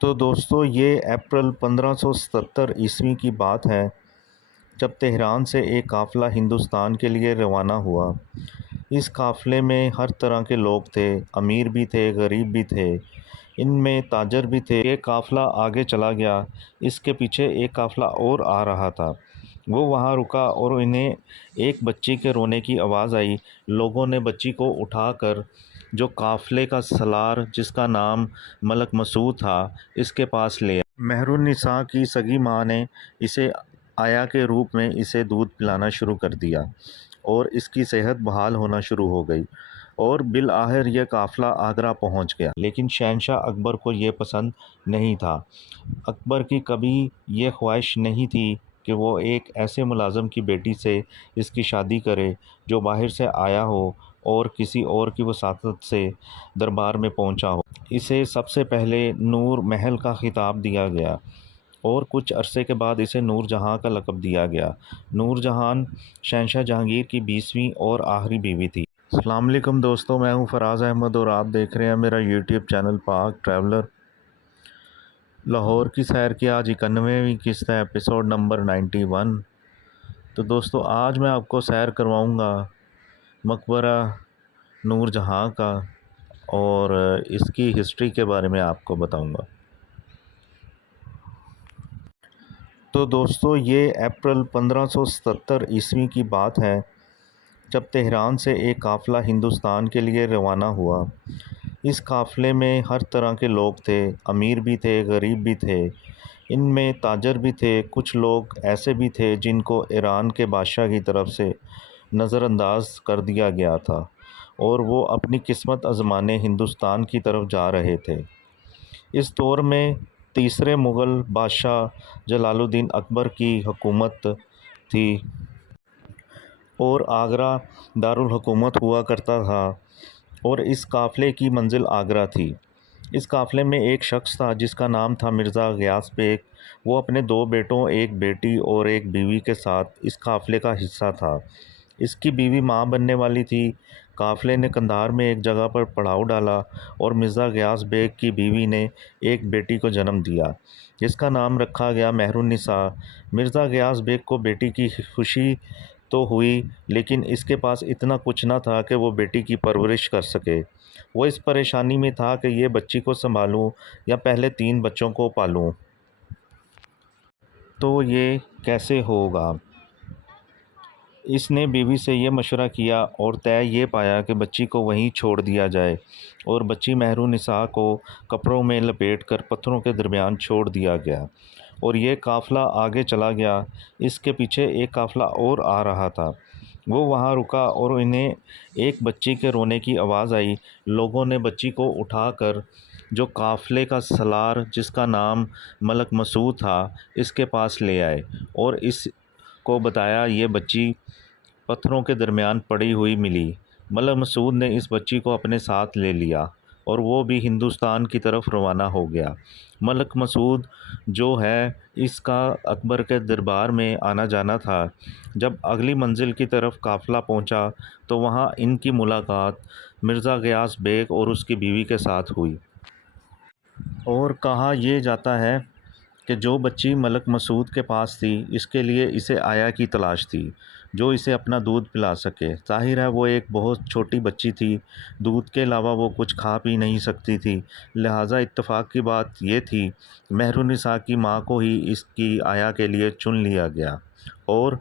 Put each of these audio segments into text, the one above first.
تو دوستو یہ اپریل 1577 کی بات ہے جب تہران سے ایک قافلہ ہندوستان کے لیے روانہ ہوا۔ اس قافلے میں ہر طرح کے لوگ تھے، امیر بھی تھے، غریب بھی تھے، ان میں تاجر بھی تھے۔ ایک قافلہ آگے چلا گیا، اس کے پیچھے ایک قافلہ اور آ رہا تھا۔ وہ وہاں رکا اور انہیں ایک بچی کے رونے کی آواز آئی۔ لوگوں نے بچی کو اٹھا کر جو قافلے کا سالار جس کا نام ملک مسعود تھا اس کے پاس لے آئے۔ مہر النساء کی سگی ماں نے اسے آیا کے روپ میں اسے دودھ پلانا شروع کر دیا اور اس کی صحت بحال ہونا شروع ہو گئی اور بالآخر یہ قافلہ آگرہ پہنچ گیا۔ لیکن شہنشاہ اکبر کو یہ پسند نہیں تھا۔ اکبر کی کبھی یہ خواہش نہیں تھی کہ وہ ایک ایسے ملازم کی بیٹی سے اس کی شادی کرے جو باہر سے آیا ہو اور کسی اور کی وساطت سے دربار میں پہنچا ہو۔ اسے سب سے پہلے نور محل کا خطاب دیا گیا اور کچھ عرصے کے بعد اسے نور جہاں کا لقب دیا گیا۔ نور جہاں شہنشاہ جہانگیر کی 20ویں اور آخری بیوی تھی۔ السلام علیکم دوستو، میں ہوں فراز احمد اور آپ دیکھ رہے ہیں میرا یوٹیوب چینل پاک ٹریولر۔ لاہور کی سیر کی آج 91ویں قسط ہے، ایپیسوڈ نمبر 91۔ تو دوستو آج میں آپ کو سیر کرواؤں گا مقبرہ نور جہاں کا اور اس کی ہسٹری کے بارے میں آپ کو بتاؤں گا۔ تو دوستو یہ اپریل 1577 کی بات ہے جب تہران سے ایک قافلہ ہندوستان کے لیے روانہ ہوا۔ اس قافلے میں ہر طرح کے لوگ تھے، امیر بھی تھے، غریب بھی تھے، ان میں تاجر بھی تھے، کچھ لوگ ایسے بھی تھے جن کو ایران کے بادشاہ کی طرف سے نظر انداز کر دیا گیا تھا اور وہ اپنی قسمت آزمانے ہندوستان کی طرف جا رہے تھے۔ اس دور میں تیسرے مغل بادشاہ جلال الدین اکبر کی حکومت تھی اور آگرہ دارالحکومت ہوا کرتا تھا اور اس قافلے کی منزل آگرہ تھی۔ اس قافلے میں ایک شخص تھا جس کا نام تھا مرزا غیاث بیگ۔ وہ اپنے 2 بیٹوں، ایک بیٹی اور ایک بیوی کے ساتھ اس قافلے کا حصہ تھا۔ اس کی بیوی ماں بننے والی تھی۔ قافلے نے قندھار میں ایک جگہ پر پڑاؤ ڈالا اور مرزا غیاث بیگ کی بیوی نے ایک بیٹی کو جنم دیا جس کا نام رکھا گیا مہر النساء۔ مرزا غیاث بیگ کو بیٹی کی خوشی تو ہوئی لیکن اس کے پاس اتنا کچھ نہ تھا کہ وہ بیٹی کی پرورش کر سکے۔ وہ اس پریشانی میں تھا کہ یہ بچی کو سنبھالوں یا پہلے 3 بچوں کو پالوں، تو یہ کیسے ہوگا۔ اس نے بیوی سے یہ مشورہ کیا اور طے یہ پایا کہ بچی کو وہیں چھوڑ دیا جائے اور بچی مہر النساء کو کپڑوں میں لپیٹ کر پتھروں کے درمیان چھوڑ دیا گیا اور یہ قافلہ آگے چلا گیا۔ اس کے پیچھے ایک قافلہ اور آ رہا تھا۔ وہ وہاں رکا اور انہیں ایک بچی کے رونے کی آواز آئی۔ لوگوں نے بچی کو اٹھا کر جو قافلے کا سالار جس کا نام ملک مسعود تھا اس کے پاس لے آئے اور اس کو بتایا یہ بچی پتھروں کے درمیان پڑی ہوئی ملی۔ ملک مسعود نے اس بچی کو اپنے ساتھ لے لیا اور وہ بھی ہندوستان کی طرف روانہ ہو گیا۔ ملک مسعود جو ہے اس کا اکبر کے دربار میں آنا جانا تھا۔ جب اگلی منزل کی طرف قافلہ پہنچا تو وہاں ان کی ملاقات مرزا غیاث بیگ اور اس کی بیوی کے ساتھ ہوئی۔ اور کہا یہ جاتا ہے کہ جو بچی ملک مسعود کے پاس تھی اس کے لیے اسے آیا کی تلاش تھی جو اسے اپنا دودھ پلا سکے۔ ظاہر ہے وہ ایک بہت چھوٹی بچی تھی، دودھ کے علاوہ وہ کچھ کھا پی نہیں سکتی تھی، لہٰذا اتفاق کی بات یہ تھی مہر النساء کی ماں کو ہی اس کی آیا کے لیے چن لیا گیا اور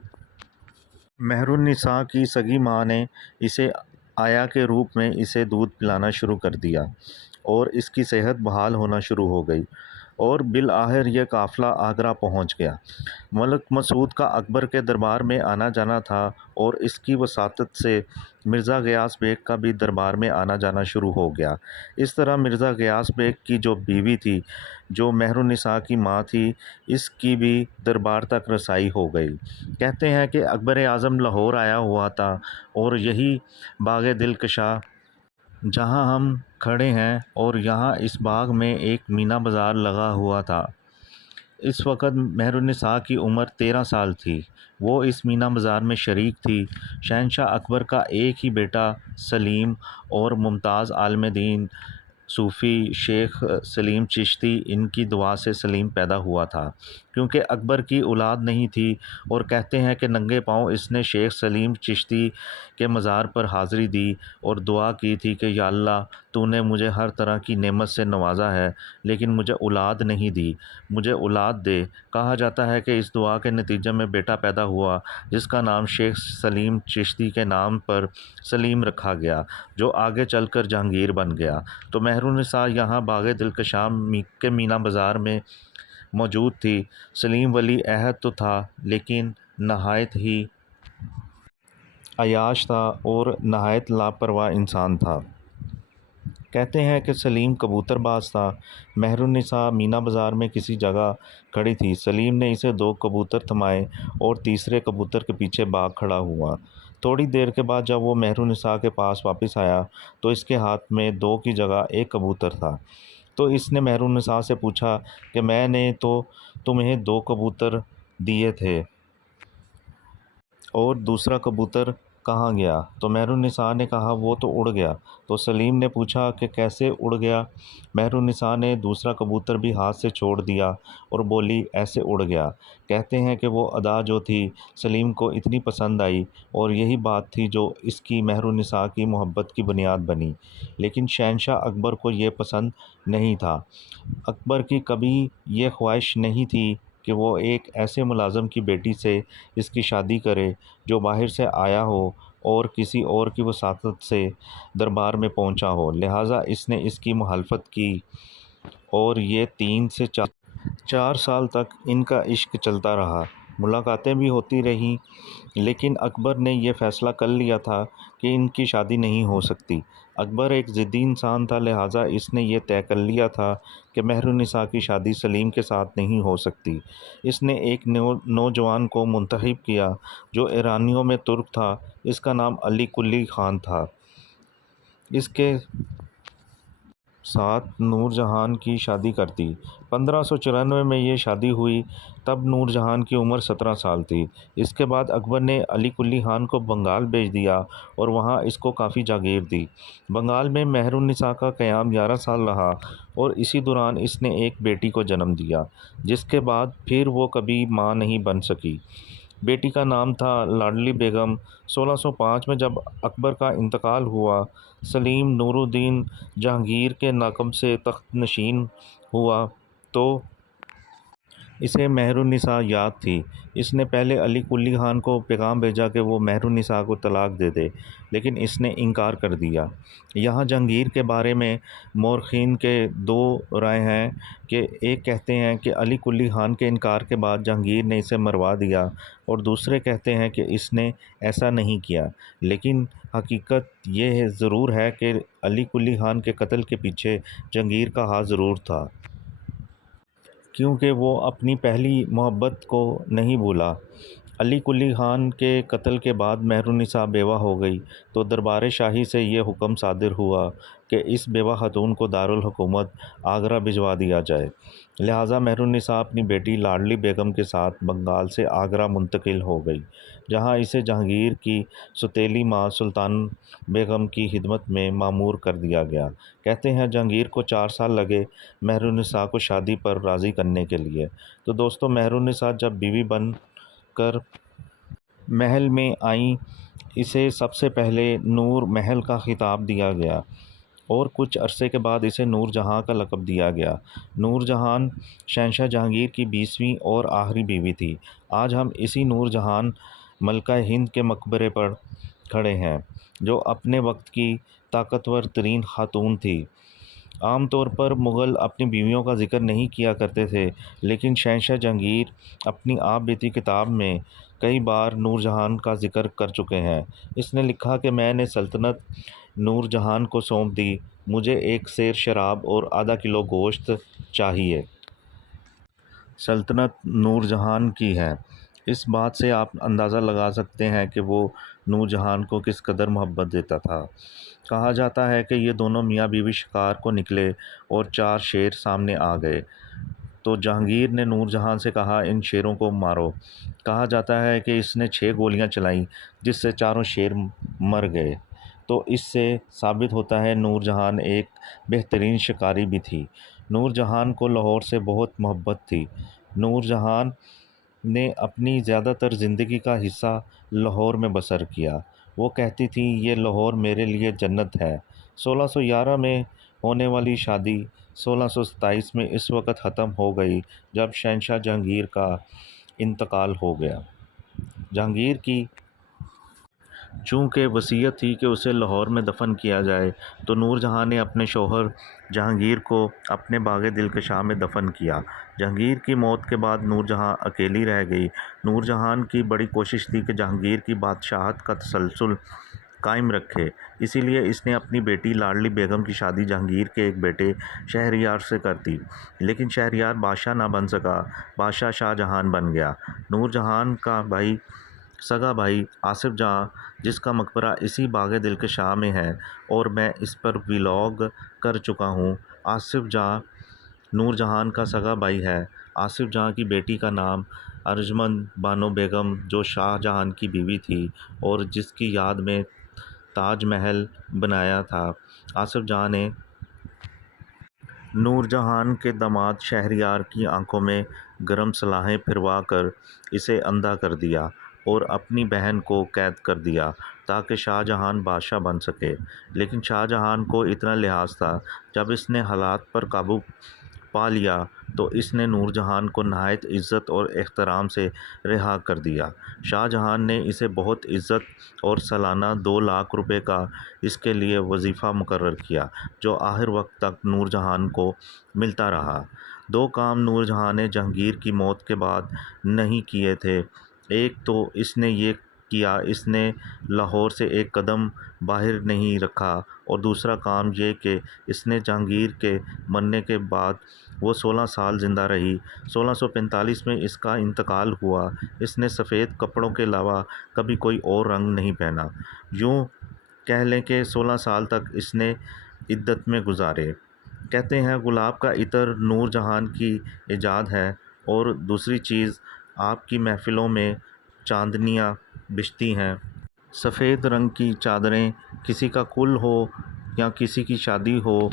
مہر النساء کی سگی ماں نے اسے آیا کے روپ میں اسے دودھ پلانا شروع کر دیا اور اس کی صحت بحال ہونا شروع ہو گئی اور بالآخر یہ قافلہ آگرہ پہنچ گیا۔ ملک مسعود کا اکبر کے دربار میں آنا جانا تھا اور اس کی وساطت سے مرزا غیاث بیگ کا بھی دربار میں آنا جانا شروع ہو گیا۔ اس طرح مرزا غیاث بیگ کی جو بیوی تھی جو مہر النساء کی ماں تھی اس کی بھی دربار تک رسائی ہو گئی۔ کہتے ہیں کہ اکبر اعظم لاہور آیا ہوا تھا اور یہی باغ دلکشا جہاں ہم کھڑے ہیں اور یہاں اس باغ میں ایک مینا بازار لگا ہوا تھا۔ اس وقت مہر النساء کی عمر 13 سال تھی۔ وہ اس مینا بازار میں شریک تھی۔ شہنشاہ اکبر کا ایک ہی بیٹا سلیم اور ممتاز عالم دین صوفی شیخ سلیم چشتی، ان کی دعا سے سلیم پیدا ہوا تھا، کیونکہ اکبر کی اولاد نہیں تھی، اور کہتے ہیں کہ ننگے پاؤں اس نے شیخ سلیم چشتی کے مزار پر حاضری دی اور دعا کی تھی کہ یا اللہ، تو نے مجھے ہر طرح کی نعمت سے نوازا ہے، لیکن مجھے اولاد نہیں دی، مجھے اولاد دے۔ کہا جاتا ہے کہ اس دعا کے نتیجے میں بیٹا پیدا ہوا، جس کا نام شیخ سلیم چشتی کے نام پر سلیم رکھا گیا، جو آگے چل کر جہانگیر بن گیا۔ تو مہر النساء یہاں باغ دلکشاں کے مینا بازار میں موجود تھی۔ سلیم ولی عہد تو تھا، لیکن نہایت ہی عیاش تھا اور نہایت لاپرواہ انسان تھا۔ کہتے ہیں کہ سلیم کبوتر باز تھا۔ مہر النساء مینا بازار میں کسی جگہ کھڑی تھی۔ سلیم نے اسے 2 کبوتر تھمائے اور تیسرے کبوتر کے پیچھے بھاگ کھڑا ہوا۔ تھوڑی دیر کے بعد جب وہ مہر النساء کے پاس واپس آیا تو اس کے ہاتھ میں 2 کی جگہ 1 کبوتر تھا۔ تو اس نے مہر النساء سے پوچھا کہ میں نے تو تمہیں 2 کبوتر دیے تھے، اور دوسرا کبوتر کہاں گیا؟ تو مہر النساء نے کہا وہ تو اڑ گیا۔ تو سلیم نے پوچھا کہ کیسے اڑ گیا؟ مہر النساء نے دوسرا کبوتر بھی ہاتھ سے چھوڑ دیا اور بولی ایسے اڑ گیا۔ کہتے ہیں کہ وہ ادا جو تھی سلیم کو اتنی پسند آئی، اور یہی بات تھی جو اس کی مہر النساء کی محبت کی بنیاد بنی۔ لیکن شہنشاہ اکبر کو یہ پسند نہیں تھا۔ اکبر کی کبھی یہ خواہش نہیں تھی کہ وہ ایک ایسے ملازم کی بیٹی سے اس کی شادی کرے جو باہر سے آیا ہو اور کسی اور کی وساطت سے دربار میں پہنچا ہو، لہٰذا اس نے اس کی مخالفت کی، اور یہ 3 سے 4 سال تک ان کا عشق چلتا رہا۔ ملاقاتیں بھی ہوتی رہیں، لیکن اکبر نے یہ فیصلہ کر لیا تھا کہ ان کی شادی نہیں ہو سکتی۔ اکبر ایک ضدی انسان تھا، لہٰذا اس نے یہ طے کر لیا تھا کہ مہر النساء کی شادی سلیم کے ساتھ نہیں ہو سکتی۔ اس نے ایک نوجوان کو منتخب کیا جو ایرانیوں میں ترک تھا، اس کا نام علی کلی خان تھا۔ اس کے ساتھ نور جہان کی شادی کر دی۔ 1594 میں یہ شادی ہوئی، تب نور جہان کی عمر 17 سال تھی۔ اس کے بعد اکبر نے علی کلی خان کو بنگال بھیج دیا اور وہاں اس کو کافی جاگیر دی۔ بنگال میں مہر النساء کا قیام 11 سال رہا، اور اسی دوران اس نے ایک بیٹی کو جنم دیا، جس کے بعد پھر وہ کبھی ماں نہیں بن سکی۔ بیٹی کا نام تھا لاڈلی بیگم۔ 1605 میں جب اکبر کا انتقال ہوا، سلیم نور الدین جہانگیر کے ناکم سے تخت نشین ہوا، تو اسے مہر النساء یاد تھی۔ اس نے پہلے علی کلی خان کو پیغام بھیجا کہ وہ مہر النساء کو طلاق دے دے، لیکن اس نے انکار کر دیا۔ یہاں جہانگیر کے بارے میں مورخین کے 2 رائے ہیں کہ ایک کہتے ہیں کہ علی کلی خان کے انکار کے بعد جہانگیر نے اسے مروا دیا، اور دوسرے کہتے ہیں کہ اس نے ایسا نہیں کیا، لیکن حقیقت یہ ضرور ہے کہ علی کلی خان کے قتل کے پیچھے جہانگیر کا ہاتھ ضرور تھا، کیونکہ وہ اپنی پہلی محبت کو نہیں بھولا۔ علی کلی خان کے قتل کے بعد مہر النساء بیوہ ہو گئی، تو دربار شاہی سے یہ حکم صادر ہوا کہ اس بیوہ خاتون کو دارالحکومت آگرہ بھجوا دیا جائے۔ لہٰذا مہر النساء اپنی بیٹی لاڈلی بیگم کے ساتھ بنگال سے آگرہ منتقل ہو گئی، جہاں اسے جہانگیر کی سوتیلی ماں سلطان بیگم کی خدمت میں مامور کر دیا گیا۔ کہتے ہیں جہانگیر کو 4 سال لگے مہر النساء کو شادی پر راضی کرنے کے لیے۔ تو دوستو، مہر النساء جب بیوی بن کر محل میں آئیں، اسے سب سے پہلے نور محل کا خطاب دیا گیا، اور کچھ عرصے کے بعد اسے نور جہاں کا لقب دیا گیا۔ نور جہان شہنشاہ جہانگیر کی 20ویں اور آخری بیوی تھی۔ آج ہم اسی نور جہان ملکہ ہند کے مقبرے پر کھڑے ہیں، جو اپنے وقت کی طاقتور ترین خاتون تھی۔ عام طور پر مغل اپنی بیویوں کا ذکر نہیں کیا کرتے تھے، لیکن شہنشاہ جہانگیر اپنی آپ بیتی کتاب میں کئی بار نور جہان کا ذکر کر چکے ہیں۔ اس نے لکھا کہ میں نے سلطنت نور جہان کو سونپ دی، مجھے 1 سیر شراب اور آدھا کلو گوشت چاہیے۔ سلطنت نور جہان کی ہے۔ اس بات سے آپ اندازہ لگا سکتے ہیں کہ وہ نور جہان کو کس قدر محبت دیتا تھا۔ کہا جاتا ہے کہ یہ دونوں میاں بیوی شکار کو نکلے اور 4 شیر سامنے آ گئے، تو جہانگیر نے نور جہان سے کہا ان شیروں کو مارو۔ کہا جاتا ہے کہ اس نے 6 گولیاں چلائیں، جس سے چاروں شیر مر گئے۔ تو اس سے ثابت ہوتا ہے نور جہان ایک بہترین شکاری بھی تھی۔ نور جہان کو لاہور سے بہت محبت تھی۔ نور جہان نے اپنی زیادہ تر زندگی کا حصہ لاہور میں بسر کیا۔ وہ کہتی تھی یہ لاہور میرے لیے جنت ہے۔ 1611 میں ہونے والی شادی 1627 میں اس وقت ختم ہو گئی جب شہنشاہ جہانگیر کا انتقال ہو گیا۔ جہانگیر کی چونکہ وصیت تھی کہ اسے لاہور میں دفن کیا جائے، تو نور جہاں نے اپنے شوہر جہانگیر کو اپنے باغ دلکشاں میں دفن کیا۔ جہانگیر کی موت کے بعد نور جہاں اکیلی رہ گئی۔ نور جہان کی بڑی کوشش تھی کہ جہانگیر کی بادشاہت کا تسلسل قائم رکھے، اسی لیے اس نے اپنی بیٹی لاڈلی بیگم کی شادی جہانگیر کے ایک بیٹے شہریار سے کر دی، لیکن شہریار بادشاہ نہ بن سکا، بادشاہ شاہ جہان بن گیا۔ نور جہان کا سگا بھائی آصف جہاں، جس کا مقبرہ اسی باغ دلکشاں میں ہے اور میں اس پر ولاگ کر چکا ہوں، آصف جہاں نور جہان کا سگا بھائی ہے۔ آصف جہاں کی بیٹی کا نام ارجمند بانو بیگم، جو شاہ جہان کی بیوی تھی اور جس کی یاد میں تاج محل بنایا تھا۔ آصف جہاں نے نور جہان کے داماد شہریار کی آنکھوں میں گرم سلاخیں پھروا کر اسے اندھا کر دیا اور اپنی بہن کو قید کر دیا تاکہ شاہ جہان بادشاہ بن سکے، لیکن شاہ جہان کو اتنا لحاظ تھا۔ جب اس نے حالات پر قابو پا لیا تو اس نے نور جہان کو نہایت عزت اور احترام سے رہا کر دیا۔ شاہ جہان نے اسے بہت عزت اور سالانہ 2 لاکھ روپے کا اس کے لیے وظیفہ مقرر کیا، جو آخر وقت تک نور جہان کو ملتا رہا۔ 2 کام نور جہان نے جہانگیر کی موت کے بعد نہیں کیے تھے۔ ایک تو اس نے یہ کیا، اس نے لاہور سے ایک قدم باہر نہیں رکھا، اور دوسرا کام یہ کہ اس نے جہانگیر کے مرنے کے بعد وہ 16 سال زندہ رہی۔ 1645 میں اس کا انتقال ہوا۔ اس نے سفید کپڑوں کے علاوہ کبھی کوئی اور رنگ نہیں پہنا۔ یوں کہہ لیں کہ 16 سال تک اس نے عدت میں گزارے۔ کہتے ہیں گلاب کا عطر نور جہان کی ایجاد ہے، اور دوسری چیز آپ کی محفلوں میں چاندنیاں بچھتی ہیں۔ سفید رنگ کی چادریں، کسی کا کل ہو یا کسی کی شادی ہو،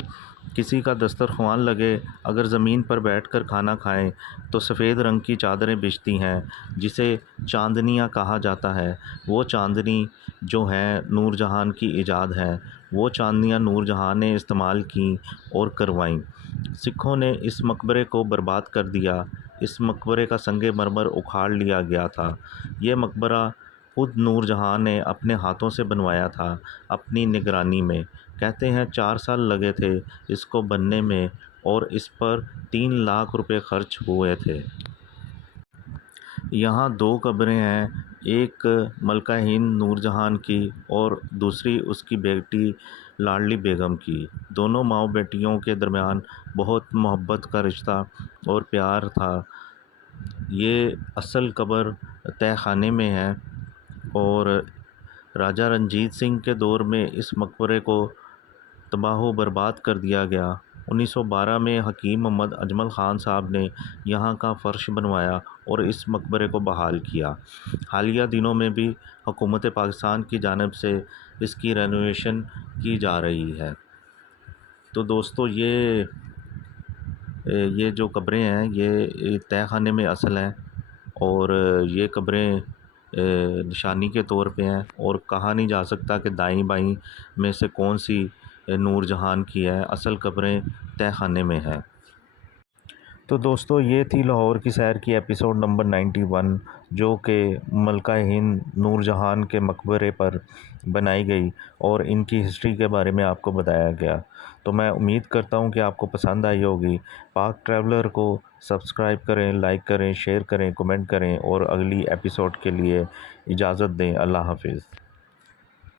کسی کا دسترخوان لگے، اگر زمین پر بیٹھ کر کھانا کھائیں تو سفید رنگ کی چادریں بچھتی ہیں، جسے چاندنیاں کہا جاتا ہے۔ وہ چاندنی جو ہیں نور جہان کی ایجاد ہے، وہ چاندنیاں نور جہان نے استعمال کیں اور کروائیں۔ سکھوں نے اس مقبرے کو برباد کر دیا۔ اس مقبرے کا سنگ مرمر اکھاڑ لیا گیا تھا۔ یہ مقبرہ خود نور جہاں نے اپنے ہاتھوں سے بنوایا تھا، اپنی نگرانی میں۔ کہتے ہیں 4 سال لگے تھے اس کو بننے میں، اور اس پر 3 لاکھ روپے خرچ ہوئے تھے۔ یہاں 2 قبریں ہیں، ایک ملکہ ہند نور جہان کی اور دوسری اس کی بیٹی لاڈلی بیگم کی۔ دونوں ماؤں بیٹیوں کے درمیان بہت محبت کا رشتہ اور پیار تھا۔ یہ اصل قبر تہہ خانے میں ہے، اور راجہ رنجیت سنگھ کے دور میں اس مقبرے کو تباہ و برباد کر دیا گیا۔ 1912 میں حکیم محمد اجمل خان صاحب نے یہاں کا فرش بنوایا اور اس مقبرے کو بحال کیا۔ حالیہ دنوں میں بھی حکومت پاکستان کی جانب سے اس کی رینوویشن کی جا رہی ہے۔ تو دوستو یہ جو قبریں ہیں یہ تہہ خانے میں اصل ہیں، اور یہ قبریں نشانی کے طور پہ ہیں، اور کہا نہیں جا سکتا کہ دائیں بائیں میں سے کون سی نور جہان کی ہے۔ اصل قبریں تہہ خانے میں ہیں۔ تو دوستو یہ تھی لاہور کی سیر کی ایپیسوڈ نمبر 91، جو کہ ملکہ ہند نور جہان کے مقبرے پر بنائی گئی اور ان کی ہسٹری کے بارے میں آپ کو بتایا گیا۔ تو میں امید کرتا ہوں کہ آپ کو پسند آئی ہوگی۔ پاک ٹریولر کو سبسکرائب کریں، لائک کریں، شیئر کریں، کمنٹ کریں، اور اگلی ایپیسوڈ کے لیے اجازت دیں۔ اللہ حافظ۔